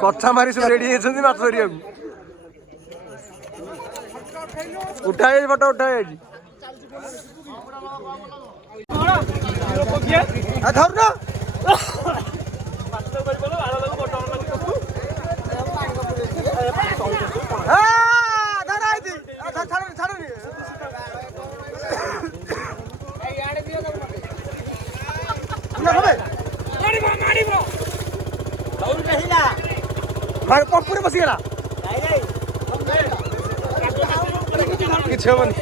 कथा मारी सब रेडी होती माछ धरिया उठाए फोटो उठाए धर ना पूरे बसीगला କିଛି ହବନି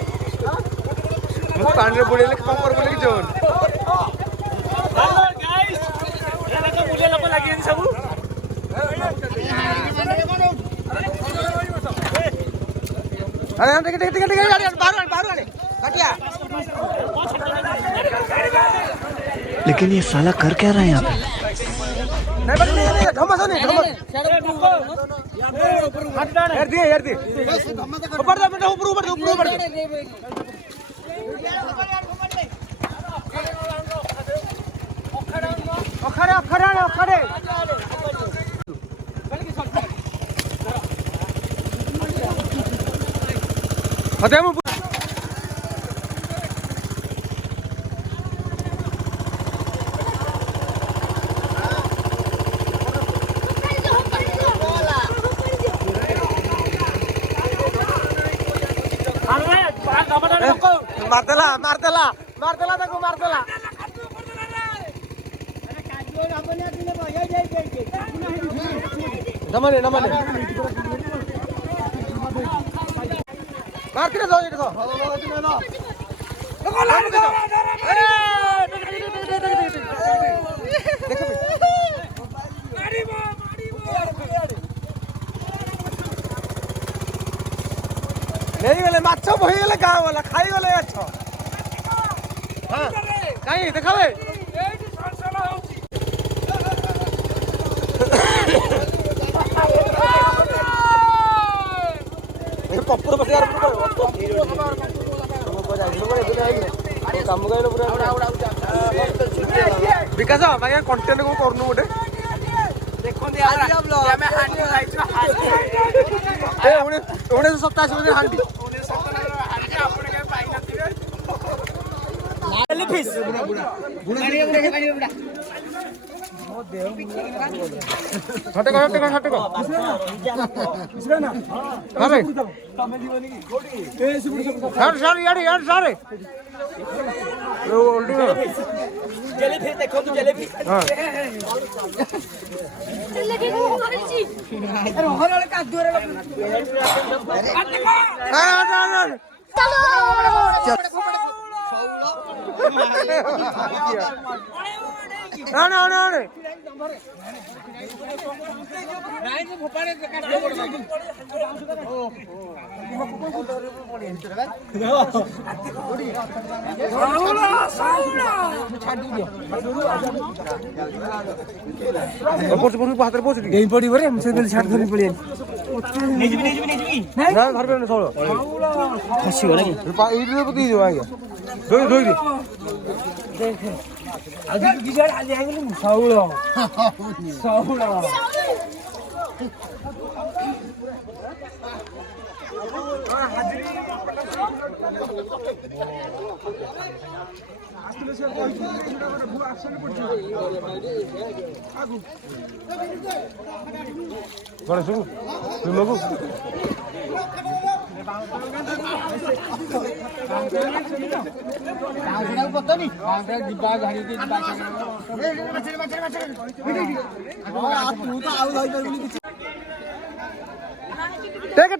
ମୁଁ ପାଣିରେ ବୁଡେଇଲେ କମ୍ପର ବୁଲେ କିଛି ହବନି ସବୁ लेकिन ये साला कर क्या रहा है यहाँ पे मारदेला मारदेला मारदेला ताको मारदेला नमने नमने मारतिरे जाओ इधर देखो नहीं गले माछ भई गले गाँव वाला खाई गले माछ हां काई देखावे एठी संसला होची ए पप्पर बस यार काम गइलो पूरा विकास भाई कंटेंट को करनु गोटे देखो दे आज हम हांडी लाइट ए 1987 हांडी जेलीफिश हटे को ना अरे तमे जीवनी की कोडी ए सर यार सर ओ ओल्डी जेलीफिश देखो तू जेलीफिश हां जेलीफिश को मारिची अरे हरले का दूरे चलो टेक